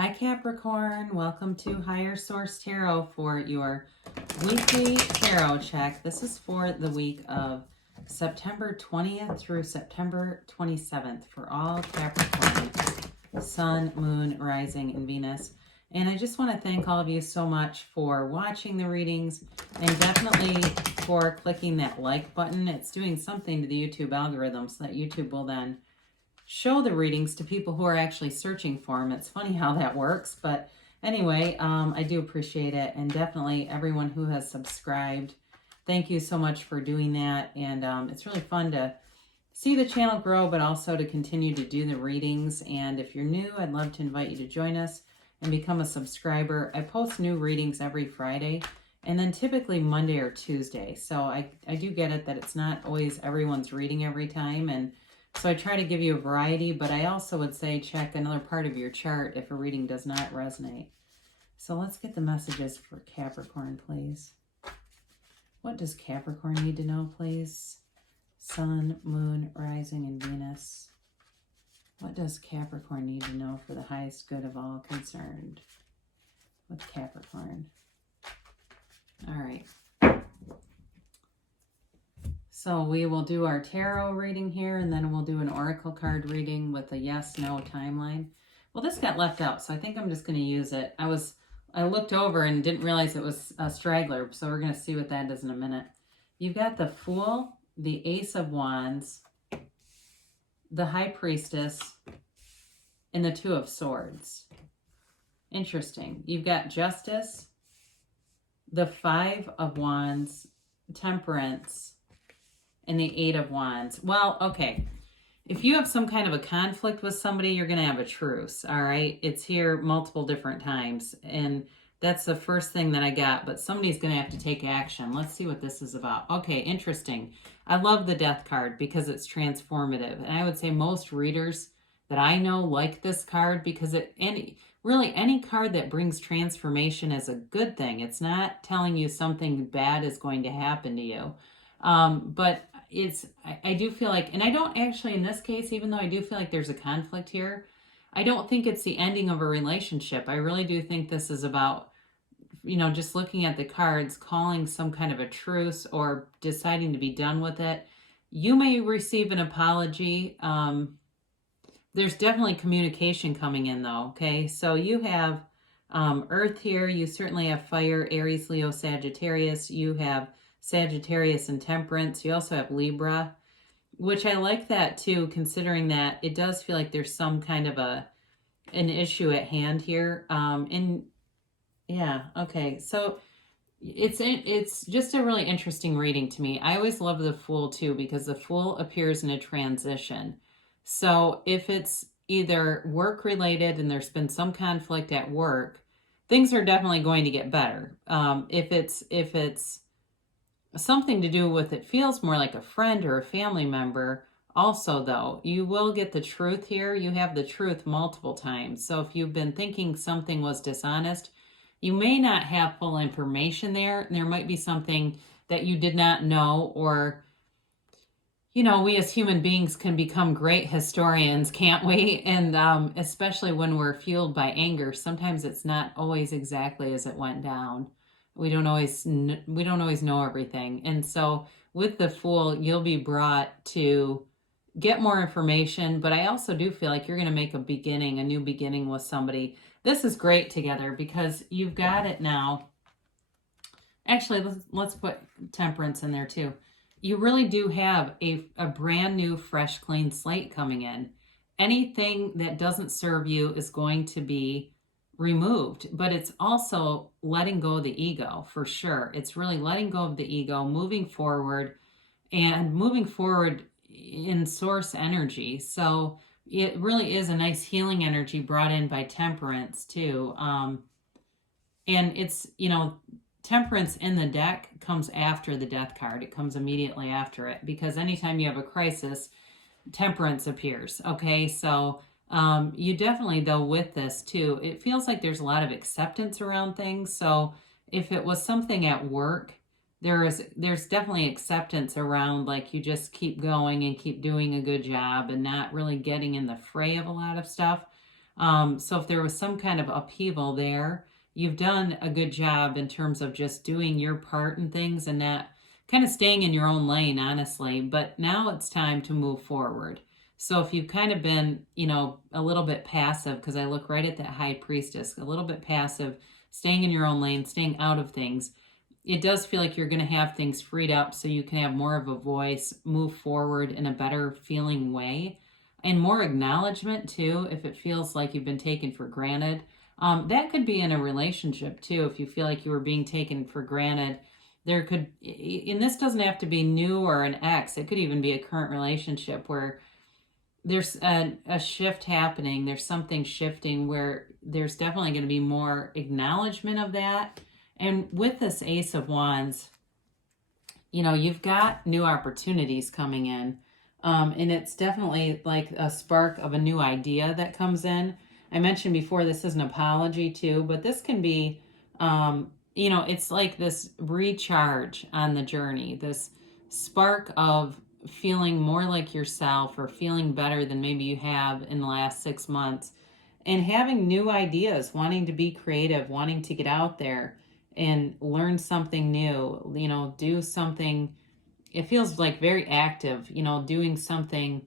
Hi Capricorn, welcome to Higher Source Tarot for your weekly tarot check. This is for the week of September 20th through September 27th for all Capricorn, Sun, Moon, Rising, and Venus. And I just want to thank all of you so much for watching the readings and definitely for clicking that like button. It's doing something to the YouTube algorithm so that YouTube will then show the readings to people who are actually searching for them. It's funny how that works, but anyway, I do appreciate it, and definitely everyone who has subscribed, thank you so much for doing that. And it's really fun to see the channel grow, but also to continue to do the readings. And if you're new, I'd love to invite you to join us and become a subscriber. I post new readings every Friday and then typically Monday or Tuesday. So I do get it that it's not always everyone's reading every time, and so I try to give you a variety, but I also would say check another part of your chart if a reading does not resonate. So let's get the messages for Capricorn, please. What does Capricorn need to know, please? Sun, Moon, Rising, and Venus. What does Capricorn need to know for the highest good of all concerned with Capricorn? All right. So we will do our tarot reading here, and then we'll do an oracle card reading with a yes/no timeline. Well, this got left out, so I think I'm just going to use it. I looked over and didn't realize it was a straggler, so we're going to see what that does in a minute. You've got the Fool, the Ace of Wands, the High Priestess, and the Two of Swords. Interesting. You've got Justice, the Five of Wands, Temperance, and the Eight of Wands. Well, okay. If you have some kind of a conflict with somebody, you're going to have a truce, all right? It's here multiple different times, and that's the first thing that I got, but somebody's going to have to take action. Let's see what this is about. Okay, interesting. I love the Death card because it's transformative, and I would say most readers that I know like this card because any card that brings transformation is a good thing. It's not telling you something bad is going to happen to you. But I do feel like, and I don't actually in this case, even though I do feel like there's a conflict here, I don't think it's the ending of a relationship. I really do think this is about, just looking at the cards, calling some kind of a truce or deciding to be done with it. You may receive an apology. There's definitely communication coming in though. Okay. So you have, Earth here. You certainly have fire, Aries, Leo, Sagittarius. You have Sagittarius and Temperance. You also have Libra, which I like that too, considering that it does feel like there's some kind of an issue at hand here. Okay. So it's just a really interesting reading to me. I always love the Fool too, because the Fool appears in a transition. So if it's either work related and there's been some conflict at work, things are definitely going to get better. If it's something to do with, it feels more like a friend or a family member. Also, though, you will get the truth here. You have the truth multiple times. So if you've been thinking something was dishonest, you may not have full information there. There might be something that you did not know, or, we as human beings can become great historians, can't we? And especially when we're fueled by anger, sometimes it's not always exactly as it went down. We don't always know everything. And so with the Fool, you'll be brought to get more information, but I also do feel like you're going to make a new beginning with somebody. This is great together because you've got it now. Actually, let's put Temperance in there too. You really do have a brand new, fresh, clean slate coming in. Anything that doesn't serve you is going to be removed, but it's also letting go of the ego for sure. It's really letting go of the ego, moving forward in source energy. So it really is a nice healing energy brought in by Temperance too. And it's, Temperance in the deck comes after the Death card. It comes immediately after it because anytime you have a crisis, Temperance appears. Okay, so you definitely, though, with this too, it feels like there's a lot of acceptance around things. So if it was something at work, there's definitely acceptance around, like, you just keep going and keep doing a good job and not really getting in the fray of a lot of stuff. So if there was some kind of upheaval there, you've done a good job in terms of just doing your part in things and not kind of staying in your own lane, honestly. But now it's time to move forward. So if you've kind of been, a little bit passive, because I look right at that high priestess, a little bit passive, staying in your own lane, staying out of things, it does feel like you're going to have things freed up so you can have more of a voice, move forward in a better feeling way, and more acknowledgement too, if it feels like you've been taken for granted. That could be in a relationship too, if you feel like you were being taken for granted. There could, and this doesn't have to be new or an ex, it could even be a current relationship where there's a shift happening. There's something shifting where there's definitely going to be more acknowledgement of that. And with this Ace of Wands, you've got new opportunities coming in. And it's definitely like a spark of a new idea that comes in. I mentioned before, this is an apology too, but this can be, it's like this recharge on the journey, this spark of feeling more like yourself or feeling better than maybe you have in the last 6 months, and having new ideas, wanting to be creative, wanting to get out there and learn something new, do something. It feels like very active, doing something,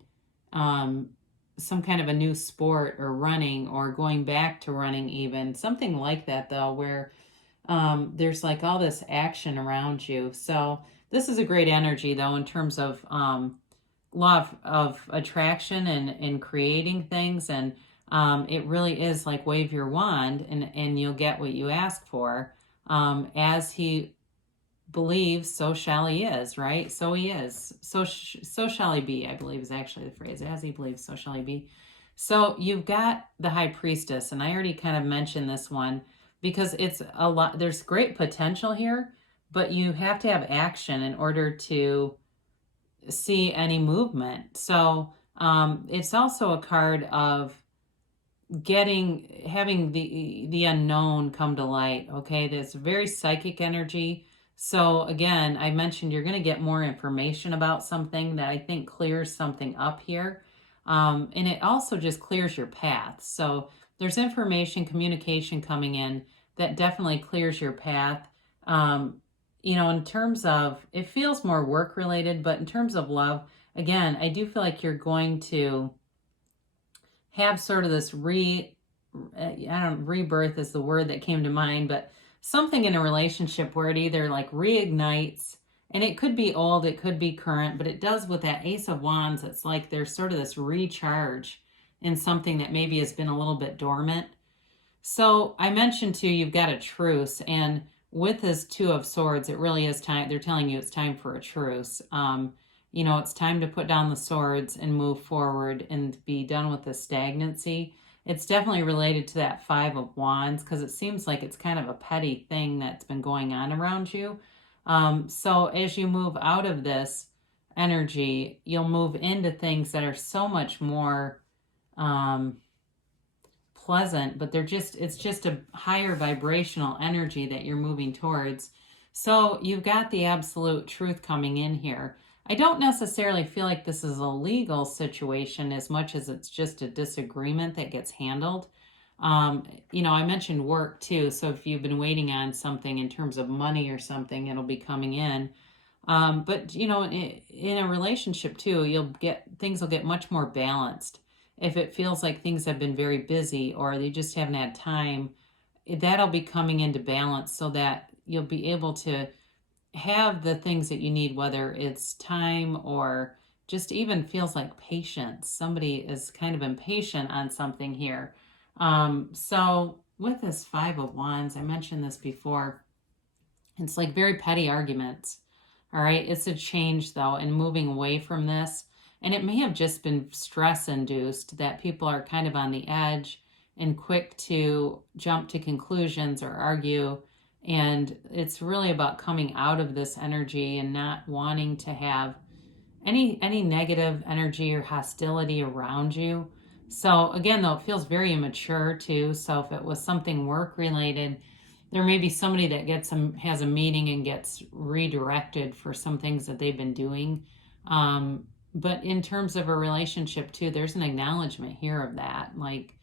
some kind of a new sport or running or going back to running, even something like that though, where there's like all this action around you. So this is a great energy though, in terms of law of attraction and creating things. And it really is like wave your wand and you'll get what you ask for. As he believes, so shall he is, right? So he is. So shall he be, I believe is actually the phrase. As he believes, so shall he be. So you've got the High Priestess, and I already kind of mentioned this one because it's a lot. There's great potential here, but you have to have action in order to see any movement. So it's also a card of having the unknown come to light. Okay, there's very psychic energy. So again, I mentioned you're going to get more information about something that I think clears something up here. And it also just clears your path. So there's information, communication coming in that definitely clears your path. In terms of, it feels more work related, but in terms of love, again, I do feel like you're going to have sort of this rebirth is the word that came to mind, but something in a relationship where it either like reignites, and it could be old, it could be current, but it does with that Ace of Wands. It's like there's sort of this recharge in something that maybe has been a little bit dormant. So I mentioned too, you've got a truce, and with this Two of Swords, it really is time. They're telling you it's time for a truce. It's time to put down the swords and move forward and be done with the stagnancy. It's definitely related to that Five of Wands because it seems like it's kind of a petty thing that's been going on around you. So as you move out of this energy, you'll move into things that are so much more pleasant, but it's just a higher vibrational energy that you're moving towards. So you've got the absolute truth coming in here. I don't necessarily feel like this is a legal situation as much as it's just a disagreement that gets handled. I mentioned work too. So if you've been waiting on something in terms of money or something, it'll be coming in. But in a relationship too, things will get much more balanced. If it feels like things have been very busy or you just haven't had time, that'll be coming into balance so that you'll be able to have the things that you need, whether it's time or just even feels like patience. Somebody is kind of impatient on something here. So with this Five of Wands, I mentioned this before, it's like very petty arguments. All right. It's a change though, and moving away from this. And it may have just been stress induced that people are kind of on the edge and quick to jump to conclusions or argue. And it's really about coming out of this energy and not wanting to have any negative energy or hostility around you. So again, though, it feels very immature too. So if it was something work related, there may be somebody that has a meeting and gets redirected for some things that they've been doing. But in terms of a relationship too, there's an acknowledgement here of that. Like,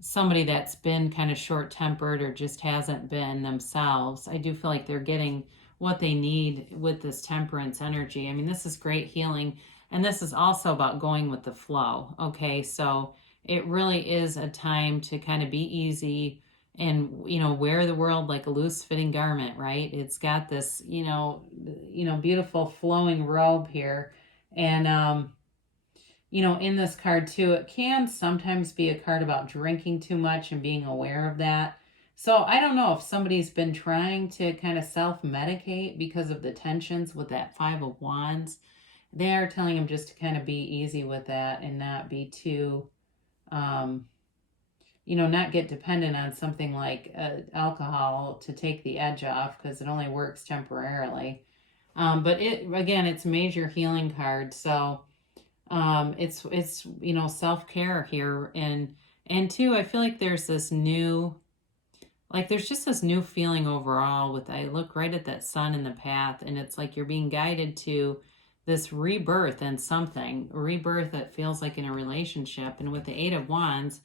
somebody that's been kind of short-tempered or just hasn't been themselves. I do feel like they're getting what they need with this temperance energy. I mean, this is great healing, and this is also about going with the flow. Okay, so it really is a time to kind of be easy and, you know, wear the world like a loose fitting garment, right? It's got this, beautiful flowing robe here. And in this card too, it can sometimes be a card about drinking too much and being aware of that. So I don't know if somebody's been trying to kind of self-medicate because of the tensions with that Five of Wands. They are telling them just to kind of be easy with that and not be too, not get dependent on something like alcohol to take the edge off, because it only works temporarily. But it's a major healing card. So it's self-care here. And two, I feel like there's this new, like there's just this new feeling overall with, I look right at that sun in the path, and it's like you're being guided to this rebirth and something, rebirth that feels like in a relationship. And with the Eight of Wands,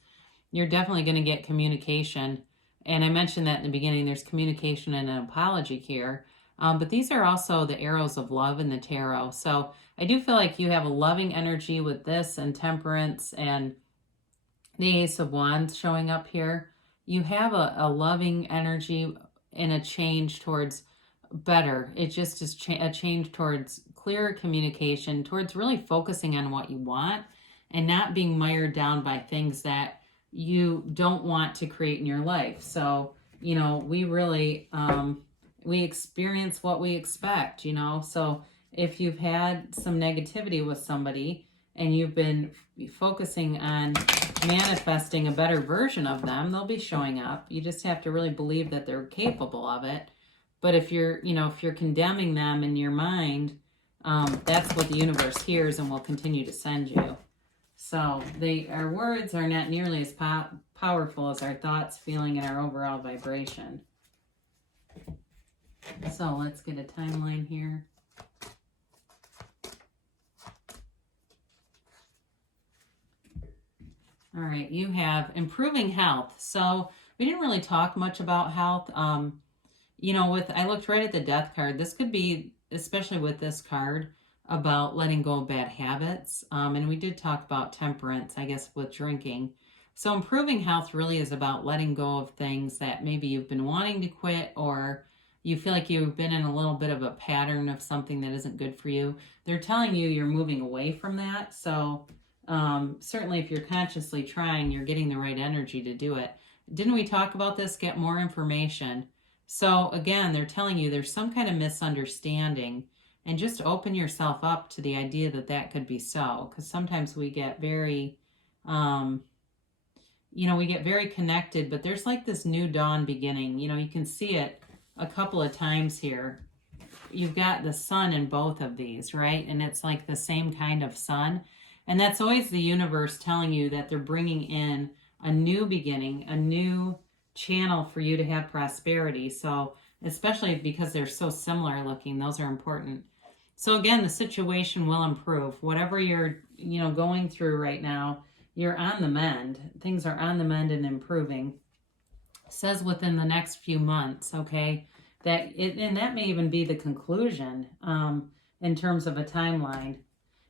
you're definitely going to get communication. And I mentioned that in the beginning, there's communication and an apology here. But these are also the arrows of love in the tarot. So I do feel like you have a loving energy with this and temperance and the Ace of Wands showing up here. You have a loving energy and a change towards better. It just is a change towards clearer communication, towards really focusing on what you want and not being mired down by things that you don't want to create in your life. So, we really, we experience what we expect, So if you've had some negativity with somebody and you've been focusing on manifesting a better version of them, they'll be showing up. You just have to really believe that they're capable of it. But if you're condemning them in your mind, that's what the universe hears and will continue to send you. So our words are not nearly as powerful as our thoughts, feeling, and our overall vibration. So let's get a timeline here. All right, you have improving health. So we didn't really talk much about health. I looked right at the death card. This could be, especially with this card, about letting go of bad habits. And we did talk about temperance, I guess, with drinking. So improving health really is about letting go of things that maybe you've been wanting to quit, or you feel like you've been in a little bit of a pattern of something that isn't good for you. They're telling you you're moving away from that. So certainly if you're consciously trying, you're getting the right energy to do it. Didn't we talk about this? Get more information. So again, they're telling you there's some kind of misunderstanding, and just open yourself up to the idea that that could be so. Because sometimes we get very, very connected, but there's like this new dawn beginning. You can see it a couple of times here. You've got the sun in both of these, right? And it's like the same kind of sun. And that's always the universe telling you that they're bringing in a new beginning, a new channel for you to have prosperity. So especially because they're so similar looking, those are important. So again, the situation will improve. Whatever you're, going through right now, you're on the mend. Things are on the mend and improving. It says within the next few months, okay? And that may even be the conclusion in terms of a timeline.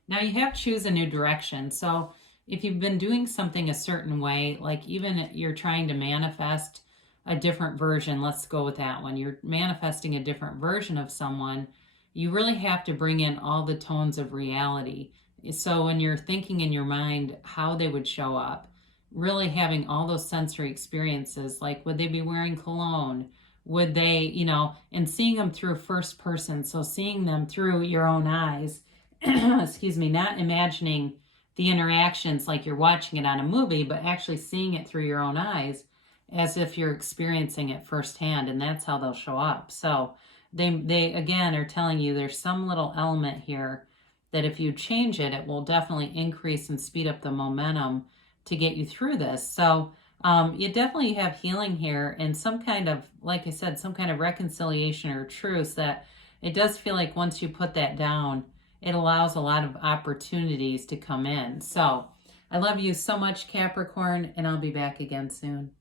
Now you have choose a new direction. So if you've been doing something a certain way, like even you're trying to manifest a different version, let's go with that one. You're manifesting a different version of someone. You really have to bring in all the tones of reality. So when you're thinking in your mind how they would show up, really having all those sensory experiences, like would they be wearing cologne? Would they, and seeing them through first person. So seeing them through your own eyes, excuse me, not imagining the interactions like you're watching it on a movie, but actually seeing it through your own eyes as if you're experiencing it firsthand, and that's how they'll show up. So they again are telling you there's some little element here that if you change it, it will definitely increase and speed up the momentum to get you through this. So you definitely have healing here and some kind of, like I said, some kind of reconciliation or truce that it does feel like once you put that down, it allows a lot of opportunities to come in. So I love you so much, Capricorn, and I'll be back again soon.